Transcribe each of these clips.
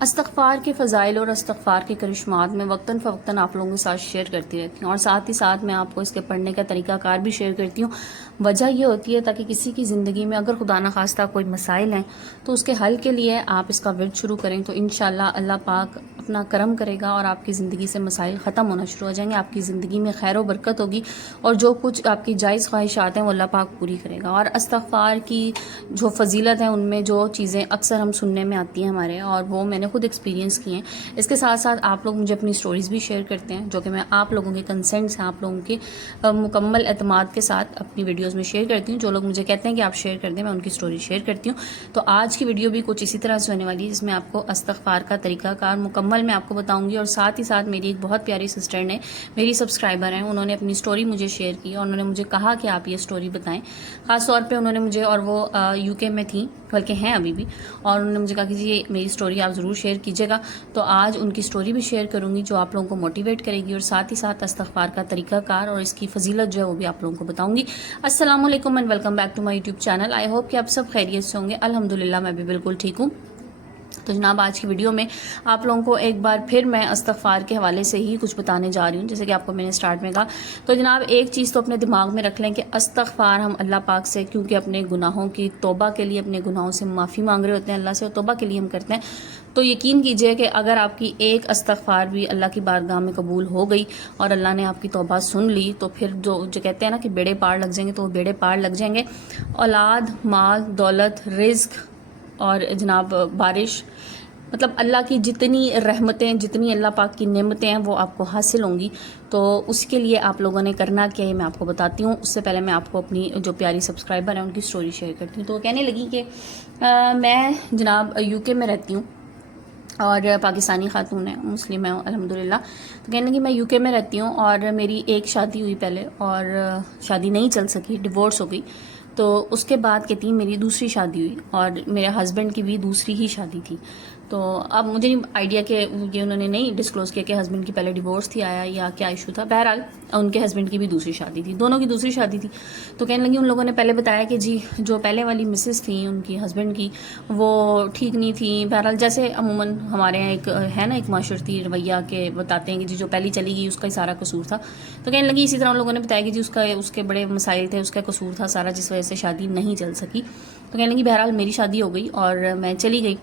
استغفار کے فضائل اور استغفار کے کرشمات میں وقتاً فوقتاً آپ لوگوں کے ساتھ شیئر کرتی رہتی ہوں، اور ساتھ ہی ساتھ میں آپ کو اس کے پڑھنے کا طریقہ کار بھی شیئر کرتی ہوں۔ وجہ یہ ہوتی ہے تاکہ کسی کی زندگی میں اگر خدا نخواستہ کوئی مسائل ہیں تو اس کے حل کے لیے آپ اس کا ورد شروع کریں تو انشاءاللہ اللہ پاک اپنا کرم کرے گا اور آپ کی زندگی سے مسائل ختم ہونا شروع ہو جائیں گے، آپ کی زندگی میں خیر و برکت ہوگی، اور جو کچھ آپ کی جائز خواہشات ہیں وہ اللہ پاک پوری کرے گا۔ اور استغفار کی جو فضیلت ہے ان میں جو چیزیں اکثر ہم سننے میں آتی ہیں ہمارے، اور وہ میں نے خود ایکسپیرینس کی ہیں۔ اس کے ساتھ ساتھ آپ لوگ مجھے اپنی سٹوریز بھی شیئر کرتے ہیں، جو کہ میں آپ لوگوں کے کنسنٹ ہیں، آپ لوگوں کے مکمل اعتماد کے ساتھ اپنی ویڈیوز میں شیئر کرتی ہوں۔ جو لوگ مجھے کہتے ہیں کہ آپ شیئر کر دیں، میں ان کی سٹوری شیئر کرتی ہوں۔ تو آج کی ویڈیو بھی کچھ اسی طرح سے ہونے والی ہے، جس میں آپ کو استغفار کا طریقہ کار مکمل میں آپ کو بتاؤں گی، اور ساتھ ہی ساتھ میری ایک بہت پیاری سسٹر نے، میری سبسکرائبر ہیں، انہوں نے اپنی سٹوری مجھے شیئر کی اور انہوں نے مجھے کہا کہ آپ یہ سٹوری بتائیں۔ خاص طور پہ انہوں نے مجھے، اور وہ یو کے میں تھیں بلکہ ہیں ابھی بھی، اور انہوں نے مجھے کہا کہ جی میری سٹوری آپ ضرور شیئر کیجیے گا۔ تو آج ان کی سٹوری بھی شیئر کروں گی جو آپ لوگوں کو موٹیویٹ کرے گی، اور ساتھ ہی ساتھ استغفار کا طریقہ کار اور اس کی فضیلت جو ہے وہ بھی آپ لوگوں کو بتاؤں گی۔ السلام علیکم and welcome back to my YouTube channel. I hope کہ آپ سب خیریت سے ہوں گے۔ الحمدللہ میں بھی بالکل ٹھیک ہوں۔ تو جناب آج کی ویڈیو میں آپ لوگوں کو ایک بار پھر میں استغفار کے حوالے سے ہی کچھ بتانے جا رہی ہوں، جیسے کہ آپ کو میں نے سٹارٹ میں کہا۔ تو جناب ایک چیز تو اپنے دماغ میں رکھ لیں کہ استغفار ہم اللہ پاک سے کیونکہ اپنے گناہوں کی توبہ کے لیے، اپنے گناہوں سے معافی مانگ رہے ہوتے ہیں اللہ سے، اور توبہ کے لیے ہم کرتے ہیں، تو یقین کیجئے کہ اگر آپ کی ایک استغفار بھی اللہ کی بارگاہ میں قبول ہو گئی اور اللہ نے آپ کی توبہ سن لی، تو پھر جو کہتے ہیں نا کہ بیڑے پار لگ جائیں گے، تو وہ بیڑے پار لگ جائیں گے۔ اولاد، مال، دولت، رزق اور جناب بارش، مطلب اللہ کی جتنی رحمتیں، جتنی اللہ پاک کی نعمتیں ہیں وہ آپ کو حاصل ہوں گی۔ تو اس کے لیے آپ لوگوں نے کرنا کیا ہے میں آپ کو بتاتی ہوں۔ اس سے پہلے میں آپ کو اپنی جو پیاری سبسکرائبر ہیں ان کی سٹوری شیئر کرتی ہوں۔ تو وہ کہنے لگی کہ میں جناب یو کے میں رہتی ہوں اور پاکستانی خاتون ہے، مسلم ہے الحمدللہ۔ تو کہنے لگی میں یو کے میں رہتی ہوں اور میری ایک شادی ہوئی پہلے، اور شادی نہیں چل سکی، ڈیورس ہو گئی۔ تو اس کے بعد کہتی میری دوسری شادی ہوئی، اور میرے ہسبینڈ کی بھی دوسری ہی شادی تھی۔ تو اب مجھے نہیں آئیڈیا کہ یہ انہوں نے نہیں ڈسکلوز کیا کہ ہسبینڈ کی پہلے ڈیورس تھی آیا یا کیا ایشو تھا، بہرحال ان کے ہسبینڈ کی بھی دوسری شادی تھی، دونوں کی دوسری شادی تھی۔ تو کہنے لگی ان لوگوں نے پہلے بتایا کہ جی جو پہلے والی مسز تھیں ان کی ہسبینڈ کی، وہ ٹھیک نہیں تھیں، بہرحال جیسے عموماً ہمارے یہاں ایک ہے نا ایک معاشرتی رویہ کہ بتاتے ہیں کہ جی جو پہلی چلی گئی اس کا ہی سارا قصور تھا۔ تو کہنے لگی اسی طرح ان لوگوں نے بتایا کہ جی اس کے بڑے مسائل تھے، اس کا قصور تھا سارا، جس وجہ سے شادی نہیں چل سکی۔ تو کہنے لگی بہرحال میری شادی ہو گئی اور میں چلی گئی۔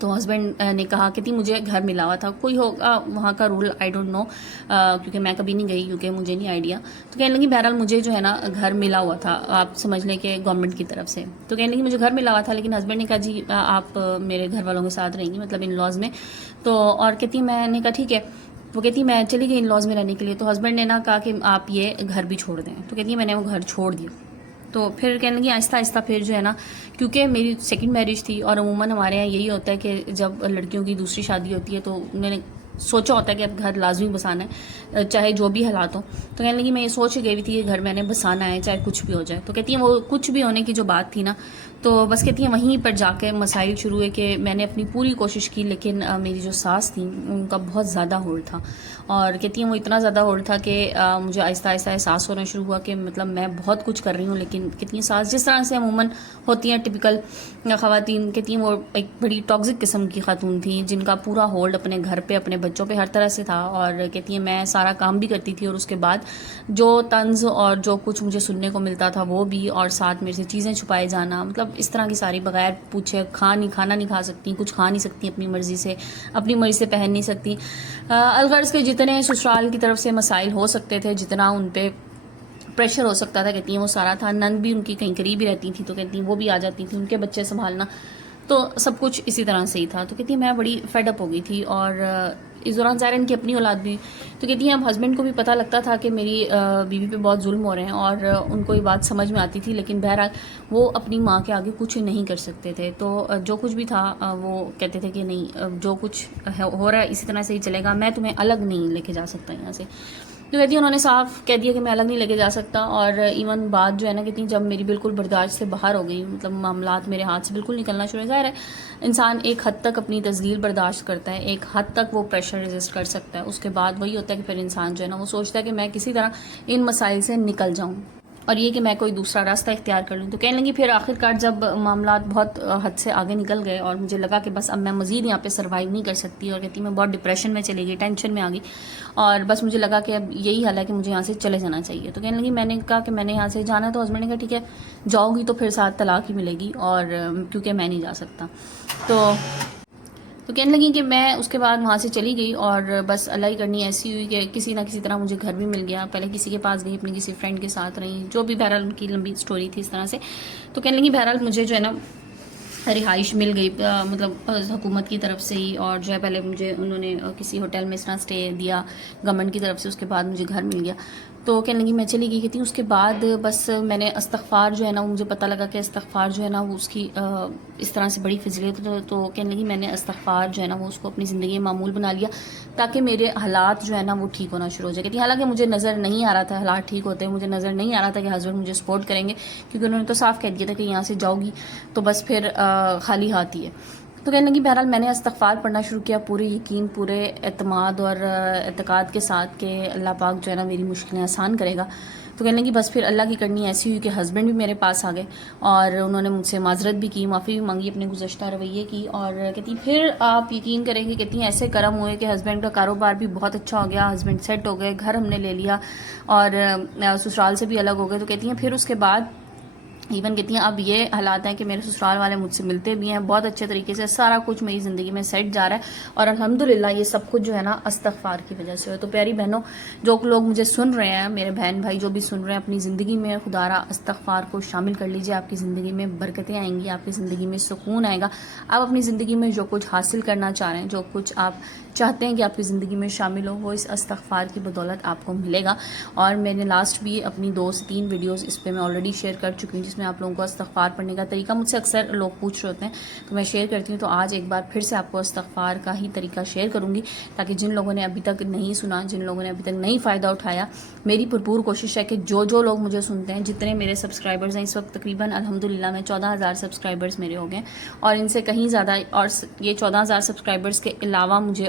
تو ہسبینڈ نے کہا کہ تھی مجھے گھر ملا ہوا تھا، کوئی ہوگا وہاں کا رول آئی ڈونٹ نو، کیونکہ میں کبھی نہیں گئی کیونکہ مجھے نہیں آئیڈیا۔ تو کہنے لگی بہرحال مجھے جو ہے نا گھر ملا ہوا تھا، آپ سمجھ لیں کہ گورنمنٹ کی طرف سے۔ تو کہنے لگی مجھے گھر ملا ہوا تھا، لیکن ہسبینڈ نے کہا جی آپ میرے گھر والوں کے ساتھ رہیں گی، مطلب ان لاز میں۔ تو اور کہتی میں نے کہا ٹھیک ہے۔ وہ کہتی میں چلی گئی ان لاز میں رہنے کے لیے، تو ہسبینڈ نے نا کہا کہ آپ یہ گھر بھی چھوڑ دیں۔ تو کہتی ہے میں نے وہ گھر چھوڑ دیا۔ تو پھر کہنے لگی آہستہ آہستہ پھر جو ہے نا، کیونکہ میری سیکنڈ میرج تھی، اور عموماً ہمارے یہاں یہی ہوتا ہے کہ جب لڑکیوں کی دوسری شادی ہوتی ہے تو انہوں نے سوچا ہوتا ہے کہ اب گھر لازمی بسانا ہے چاہے جو بھی حالات ہوں۔ تو کہنے لگی میں یہ سوچ کے گئی ہوئی تھی کہ گھر میں نے بسانا ہے چاہے کچھ بھی ہو جائے۔ تو کہتی ہیں وہ کچھ بھی ہونے کی جو بات تھی نا، تو بس کہتی ہیں وہیں پر جا کے مسائل شروع ہوئے کہ میں نے اپنی پوری کوشش کی، لیکن میری جو ساس تھیں ان کا بہت زیادہ ہولڈ تھا، اور کہتی ہیں وہ اتنا زیادہ ہولڈ تھا کہ مجھے آہستہ آہستہ احساس ہونا شروع ہوا کہ مطلب میں بہت کچھ کر رہی ہوں، لیکن کتنی ساس جس طرح سے عموماً ہوتی ہیں ٹپیکل خواتین، کہتی ہیں وہ ایک بڑی ٹاکسک قسم کی خاتون تھیں جن کا پورا ہولڈ اپنے گھر پہ، اپنے بچوں پہ، ہر طرح سے تھا۔ اور کہتی ہیں میں سارا کام بھی کرتی تھی، اور اس کے بعد جو طنز اور جو کچھ مجھے سننے کو ملتا تھا وہ بھی، اور ساتھ میرے سے چیزیں چھپائے جانا، مطلب اس طرح کی ساری، بغیر پوچھے کھانا نہیں کھا سکتی، کچھ کھا نہیں سکتی اپنی مرضی سے پہن نہیں سکتی، الغرض کے جتنے سسرال کی طرف سے مسائل ہو سکتے تھے، جتنا ان پہ پریشر ہو سکتا تھا، کہتی ہیں وہ سارا تھا۔ نند بھی ان کی کہیں قریب ہی رہتی تھی، تو کہتی ہیں وہ بھی آ جاتی تھی، ان کے بچے سنبھالنا، تو سب کچھ اسی طرح سے ہی تھا۔ تو کہتی ہیں میں بڑی فیڈ اپ ہو گئی تھی، اور اس دوران ظاہر ان کی اپنی اولاد بھی۔ تو کہتی ہیں اب ہسبینڈ کو بھی پتہ لگتا تھا کہ میری بیوی پہ بہت ظلم ہو رہے ہیں، اور ان کو یہ بات سمجھ میں آتی تھی، لیکن بہرحال وہ اپنی ماں کے آگے کچھ نہیں کر سکتے تھے۔ تو جو کچھ بھی تھا وہ کہتے تھے کہ نہیں جو کچھ ہو رہا ہے اسی طرح سے ہی چلے گا، میں تمہیں الگ نہیں لے کے جا سکتا یہاں سے۔ تو کہتی ہیں انہوں نے صاف کہہ دیا کہ میں الگ نہیں لے کے جا سکتا، اور ایون بات جو ہے نا کہتی ہیں جب میری بالکل برداشت سے باہر ہو گئی، مطلب معاملات میرے ہاتھ سے بالکل نکلنا شروع ہے۔ ظاہر ہے انسان ایک حد تک اپنی تذلیل برداشت کرتا ہے، ایک حد تک وہ پریشر ریزسٹ کر سکتا ہے، اس کے بعد وہی ہوتا ہے کہ پھر انسان جو ہے نا وہ سوچتا ہے کہ میں کسی طرح ان مسائل سے نکل جاؤں۔ اور یہ کہ میں کوئی دوسرا راستہ اختیار کر لوں. تو کہنے لگی پھر آخر کار جب معاملات بہت حد سے آگے نکل گئے اور مجھے لگا کہ بس اب میں مزید یہاں پہ سروائیو نہیں کر سکتی، اور کہتی میں بہت ڈپریشن میں چلی گئی، ٹینشن میں آ گئی، اور بس مجھے لگا کہ اب یہی حل ہے کہ مجھے یہاں سے چلے جانا چاہیے. تو کہنے لگی میں نے کہا کہ میں نے یہاں سے جانا ہے. تو ہسبینڈ نے کہا ٹھیک ہے جاؤ گی تو پھر ساتھ طلاق ہی ملے گی، اور کیونکہ میں نہیں جا سکتا. تو کہنے لگی کہ میں اس کے بعد وہاں سے چلی گئی، اور بس اللہ ہی کرنی ایسی ہوئی کہ کسی نہ کسی طرح مجھے گھر بھی مل گیا. پہلے کسی کے پاس گئی، اپنی کسی فرینڈ کے ساتھ رہی، جو بھی بہرحال ان کی لمبی سٹوری تھی اس طرح سے. تو کہنے لگی بہرحال مجھے جو ہے نا رہائش مل گئی، مطلب حکومت کی طرف سے ہی، اور جو ہے پہلے مجھے انہوں نے کسی ہوٹل میں اس طرح اسٹے دیا گورنمنٹ کی طرف سے، اس کے بعد مجھے گھر مل گیا. تو کہنے لگی میں چلی گئی. کہتی ہوں اس کے بعد بس میں نے استغفار جو ہے نا، وہ مجھے پتہ لگا کہ استغفار جو ہے نا وہ اس کی اس طرح سے بڑی فضیلت. تو کہنے لگی میں نے استغفار جو ہے نا وہ اس کو اپنی زندگی میں معمول بنا لیا تاکہ میرے حالات جو ہے نا وہ ٹھیک ہونا شروع ہو جائے. کہتی حالانکہ مجھے نظر نہیں آ رہا تھا حالات ٹھیک ہوتے ہیں، مجھے نظر نہیں آ رہا تھا کہ ہسبینڈ مجھے سپورٹ کریں گے، کیونکہ انہوں نے تو صاف کہہ دیا تھا کہ یہاں سے جاؤ گی تو بس پھر خالی ہاتھ ہی ہے. تو کہنے لگی بہرحال میں نے استغفار پڑھنا شروع کیا پورے یقین، پورے اعتماد اور اعتقاد کے ساتھ کہ اللہ پاک جو ہے نا میری مشکلیں آسان کرے گا. تو کہنے لگی بس پھر اللہ کی کرنی ایسی ہوئی کہ ہسبینڈ بھی میرے پاس آ گئے، اور انہوں نے مجھ سے معذرت بھی کی، معافی بھی مانگی اپنے گزشتہ رویے کی. اور کہتی پھر آپ یقین کریں گے، کہتی ہیں ایسے کرم ہوئے کہ ہسبینڈ کا کاروبار بھی بہت اچھا ہو گیا، ہسبینڈ سیٹ ہو گئے، گھر ہم نے لے لیا، اور سسرال سے بھی الگ ہو گئے. تو کہتی ہیں پھر اس کے بعد ایون کہتی ہیں اب یہ حالات ہیں کہ میرے سسرال والے مجھ سے ملتے بھی ہیں بہت اچھے طریقے سے، سارا کچھ میری زندگی میں سیٹ جا رہا ہے، اور الحمدللہ یہ سب کچھ جو ہے نا استغفار کی وجہ سے ہے. تو پیاری بہنوں، جو لوگ مجھے سن رہے ہیں، میرے بہن بھائی جو بھی سن رہے ہیں، اپنی زندگی میں خدا را استغفار کو شامل کر لیجئے. آپ کی زندگی میں برکتیں آئیں گی، آپ کی زندگی میں سکون آئے گا. آپ اپنی زندگی میں جو کچھ حاصل کرنا چاہ رہے ہیں، جو کچھ آپ چاہتے ہیں کہ آپ کی زندگی میں شامل ہو، وہ اس استغفار کی بدولت آپ کو ملے گا. اور میں نے لاسٹ بھی اپنی 2 سے 3 ویڈیوز اس پہ میں آلریڈی شیئر کر چکی ہوں، جس میں آپ لوگوں کو استغفار پڑھنے کا طریقہ مجھ سے اکثر لوگ پوچھ رہے ہوتے ہیں، تو میں شیئر کرتی ہوں. تو آج ایک بار پھر سے آپ کو استغفار کا ہی طریقہ شیئر کروں گی، تاکہ جن لوگوں نے ابھی تک نہیں سنا، جن لوگوں نے ابھی تک نہیں فائدہ اٹھایا، میری بھرپور کوشش ہے کہ جو لوگ مجھے سنتے ہیں، جتنے میرے سبسکرائبرز ہیں اس وقت تقریباً الحمدللہ میں 14,000 سبسکرائبرز میرے ہو گئے، اور ان سے کہیں زیادہ، اور یہ 14,000 سبسکرائبرز کے علاوہ مجھے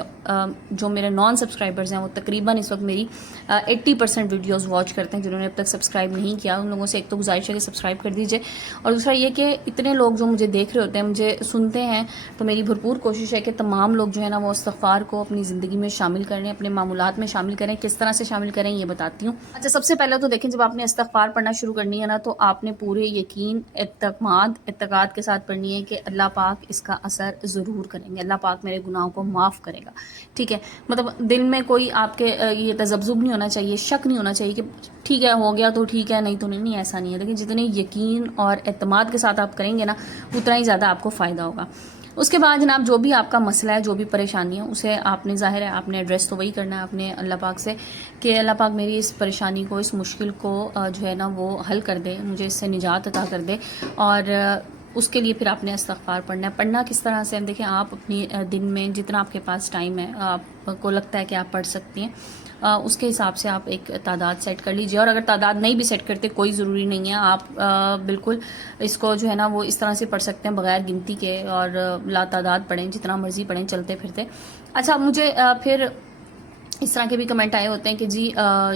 جو میرے نان سبسکرائبرز ہیں وہ تقریباً اس وقت میری 80% ویڈیوز واچ کرتے ہیں. جنہوں نے اب تک سبسکرائب نہیں کیا ان لوگوں سے ایک تو گزارش ہے کہ سبسکرائب کر دیجئے، اور دوسرا یہ کہ اتنے لوگ جو مجھے دیکھ رہے ہوتے ہیں، مجھے سنتے ہیں، تو میری بھرپور کوشش ہے کہ تمام لوگ جو ہے نا وہ استغفار کو اپنی زندگی میں شامل کریں، اپنے معمولات میں شامل کریں. کس طرح سے شامل کریں یہ بتاتی ہوں. اچھا، سب سے پہلے تو دیکھیں، جب آپ نے استغفار پڑھنا شروع کرنی ہے نا، تو آپ نے پورے یقین، اعتقاد کے ساتھ پڑھنی ہے کہ اللہ پاک اس کا اثر ضرور کریں گے، اللہ پاک میرے گناہوں کو معاف کرے گا. ٹھیک ہے، مطلب دل میں کوئی آپ کے یہ تذبذب نہیں ہونا چاہیے، شک نہیں ہونا چاہیے کہ ٹھیک ہے ہو گیا تو ٹھیک ہے، نہیں تو نہیں. ایسا نہیں ہے. لیکن جتنے یقین اور اعتماد کے ساتھ آپ کریں گے نا، اتنا ہی زیادہ آپ کو فائدہ ہوگا. اس کے بعد جناب جو بھی آپ کا مسئلہ ہے، جو بھی پریشانی ہے، اسے آپ نے، ظاہر ہے آپ نے ایڈریس تو وہی کرنا ہے اپنے اللہ پاک سے، کہ اللہ پاک میری اس پریشانی کو، اس مشکل کو جو ہے نا وہ حل کر دے، مجھے اس سے نجات عطا کر دے. اور اس کے لیے پھر آپ نے استغفار پڑھنا ہے. پڑھنا کس طرح سے؟ دیکھیں، آپ اپنی دن میں جتنا آپ کے پاس ٹائم ہے، آپ کو لگتا ہے کہ آپ پڑھ سکتی ہیں، اس کے حساب سے آپ ایک تعداد سیٹ کر لیجئے. اور اگر تعداد نہیں بھی سیٹ کرتے، کوئی ضروری نہیں ہے، آپ بالکل اس کو جو ہے نا وہ اس طرح سے پڑھ سکتے ہیں بغیر گنتی کے، اور لا تعداد پڑھیں، جتنا مرضی پڑھیں چلتے پھرتے. اچھا، مجھے پھر اس طرح کے بھی کمنٹ آئے ہوتے ہیں کہ جی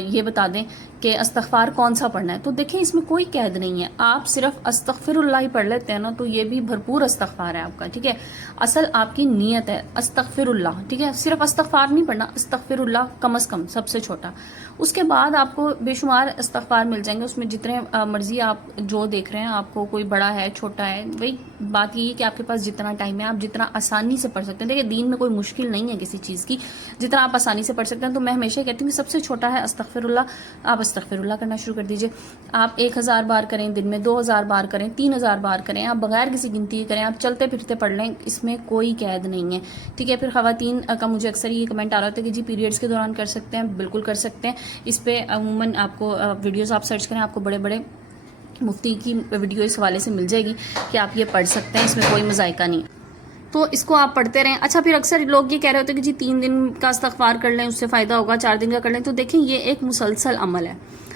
یہ بتا دیں کہ استغفار کون سا پڑھنا ہے. تو دیکھیں، اس میں کوئی قید نہیں ہے، آپ صرف استغفر اللہ ہی پڑھ لیتے ہیں نا، تو یہ بھی بھرپور استغفار ہے آپ کا. ٹھیک ہے، اصل آپ کی نیت ہے استغفر اللہ. ٹھیک ہے، صرف استغفار نہیں پڑھنا، استغفر اللہ کم از کم سب سے چھوٹا. اس کے بعد آپ کو بے شمار استغفار مل جائیں گے، اس میں جتنے مرضی آپ جو دیکھ رہے ہیں، آپ کو کوئی بڑا ہے چھوٹا ہے، وہی بات یہ ہے کہ آپ کے پاس جتنا ٹائم ہے، آپ جتنا آسانی سے پڑھ سکتے ہیں. دیکھیں، دین میں کوئی مشکل نہیں ہے کسی چیز کی، جتنا آپ آسانی سے پڑھ سکتے ہیں. تو میں ہمیشہ کہتی ہوں کہ سب سے چھوٹا ہے استغفر اللہ. آپ استغفر اللہ کرنا شروع کر دیجئے. آپ 1000 بار کریں دن میں، 2000 بار کریں، 3000 بار کریں، آپ بغیر کسی گنتی کریں، آپ چلتے پھرتے پڑھ لیں، اس میں کوئی قید نہیں ہے. ٹھیک ہے. پھر خواتین کا مجھے اکثر یہ کمنٹ آ رہا ہوتا ہے کہ جی پیریڈز کے دوران کر سکتے ہیں. بالکل کر سکتے ہیں. اس پہ عموماً آپ کو ویڈیوز آپ سرچ کریں، آپ کو بڑے بڑے مفتی کی ویڈیو اس حوالے سے مل جائے گی کہ آپ یہ پڑھ سکتے ہیں، اس میں کوئی مذائقہ نہیں. تو اس کو آپ پڑھتے رہیں. اچھا، پھر اکثر لوگ یہ کہہ رہے ہوتے ہیں کہ جی 3 دن کا استغفار کر لیں، اس سے فائدہ ہوگا، 4 دن کا کر لیں. تو دیکھیں، یہ ایک مسلسل عمل ہے.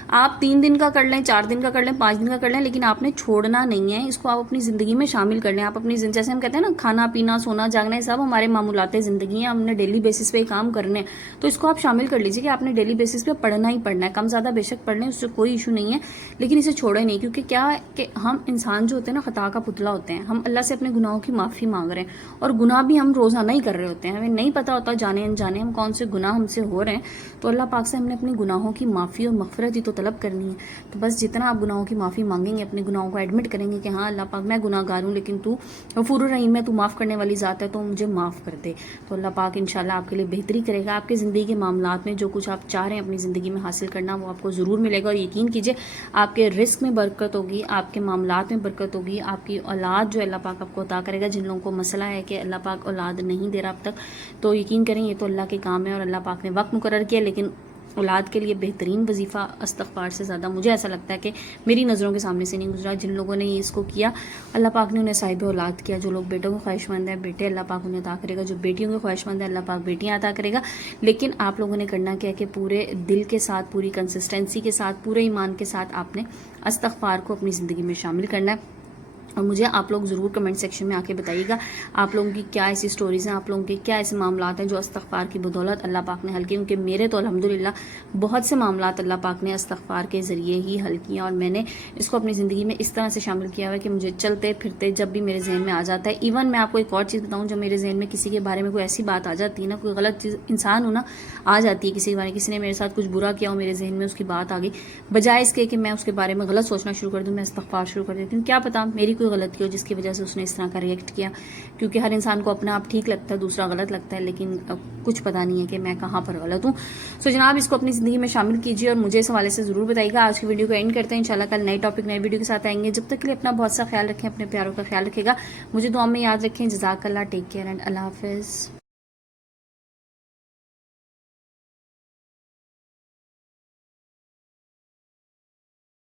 آپ 3 دن کا کر لیں, 4 دن کا کر لیں, 5 دن کا کر لیں, لیکن آپ نے چھوڑنا نہیں ہے اس کو. آپ اپنی زندگی میں شامل کر لیں. آپ اپنی جیسے ہم کہتے ہیں نا, کھانا پینا سونا جاگنا یہ سب ہمارے معمولات زندگی ہیں, ہم نے ڈیلی بیسس پہ کام کرنے ہیں, تو اس کو آپ شامل کر لیجیے کہ آپ نے ڈیلی بیسس پہ پڑھنا ہی پڑھنا ہے. کم زیادہ بے شک پڑھ لیں, اس سے کوئی ایشو نہیں ہے, لیکن اسے چھوڑے نہیں. کیونکہ کیا ہے کہ ہم انسان جو ہوتے ہیں نا, خطا کا پتلا ہوتے ہیں. ہم اللہ سے اپنے گناہوں کی معافی مانگ رہے ہیں, اور گناہ بھی ہم روزانہ ہی کر رہے ہوتے ہیں. ہمیں نہیں پتا ہوتا جانے انجانے ہم کون سے گناہ ہم سے ہو رہے ہیں. تو اللہ پاک سے ہم نے اپنے گناہوں کی معافی اور مغفرت ہی تو طلب کرنی ہے. تو بس جتنا آپ گناہوں کی معافی مانگیں گے, اپنے گناہوں کو ایڈمٹ کریں گے کہ ہاں اللہ پاک میں گناہ گار ہوں, لیکن تو غفور الرحیم ہے, تو معاف کرنے والی ذات ہے, تو مجھے معاف کر دے. تو اللہ پاک انشاءاللہ آپ کے لیے بہتری کرے گا. آپ کے زندگی کے معاملات میں جو کچھ آپ چاہ رہے ہیں اپنی زندگی میں حاصل کرنا, وہ آپ کو ضرور ملے گا. اور یقین کیجیے آپ کے رزق میں برکت ہوگی, آپ کے معاملات میں برکت ہوگی, آپ کی اولاد جو اللہ پاک آپ کو عطا کرے گا. جن لوگوں کو مسئلہ ہے کہ اللہ پاک اولاد نہیں دے رہا اب تک, تو یقین کریں یہ تو اللہ کے کام ہے, اور اللہ پاک نے وقت مقرر کیا. لیکن اولاد کے لیے بہترین وظیفہ استغفار سے زیادہ مجھے ایسا لگتا ہے کہ میری نظروں کے سامنے سے نہیں گزرا. جن لوگوں نے اس کو کیا, اللہ پاک نے انہیں صاحب اولاد کیا. جو لوگ بیٹوں کو خواہش مند ہیں, بیٹے اللہ پاک انہیں عطا کرے گا. جو بیٹیوں کے خواہش مند ہیں, اللہ پاک بیٹیاں عطا کرے گا. لیکن آپ لوگوں نے کرنا کیا کہ پورے دل کے ساتھ, پوری کنسسٹنسی کے ساتھ, پورے ایمان کے ساتھ آپ نے استغفار کو اپنی زندگی میں شامل کرنا ہے. اور مجھے آپ لوگ ضرور کمنٹ سیکشن میں آ کے بتائیے گا آپ لوگوں کی کیا ایسی سٹوریز ہیں, آپ لوگوں کے کیا ایسے معاملات ہیں جو استغفار کی بدولت اللہ پاک نے حل کیے. کیونکہ میرے تو الحمدللہ بہت سے معاملات اللہ پاک نے استغفار کے ذریعے ہی حل کیے, اور میں نے اس کو اپنی زندگی میں اس طرح سے شامل کیا ہوا ہے کہ مجھے چلتے پھرتے جب بھی میرے ذہن میں آ جاتا ہے. ایون میں آپ کو ایک اور چیز بتاؤں, جب میرے ذہن میں کسی کے بارے میں کوئی ایسی بات آ جاتی ہے نا, کوئی غلط چیز انسان ہونا آ جاتی ہے کسی کے بارے میں, کسی نے میرے ساتھ کچھ برا کیا ہو, میرے ذہن میں اس کی بات آ گئی, بجائے اس کے کہ میں اس کے بارے میں غلط سوچنا شروع کر دوں, میں استغفار شروع کر دیتی ہوں. کیا پتا میری کوئی غلطی ہو جس کی وجہ سے اس نے اس طرح کا ریئیکٹ کیا. کیونکہ ہر انسان کو اپنا آپ ٹھیک لگتا ہے, دوسرا غلط لگتا ہے, لیکن کچھ پتا نہیں ہے کہ میں کہاں پر غلط ہوں. سو جناب اس کو اپنی زندگی میں شامل کیجیے, اور مجھے اس حوالے سے ضرور بتائیے گا. آج کی ویڈیو کو اینڈ کرتے ہیں, انشاءاللہ کل نئے ٹاپک نئے ویڈیو کے ساتھ آئیں گے. جب تک کے لیے اپنا بہت سا خیال رکھیں, اپنے پیاروں کا خیال رکھے گا, مجھے دعا میں یاد رکھیں. جزاک اللہ, ٹیک کیئر اینڈ اللہ حافظ.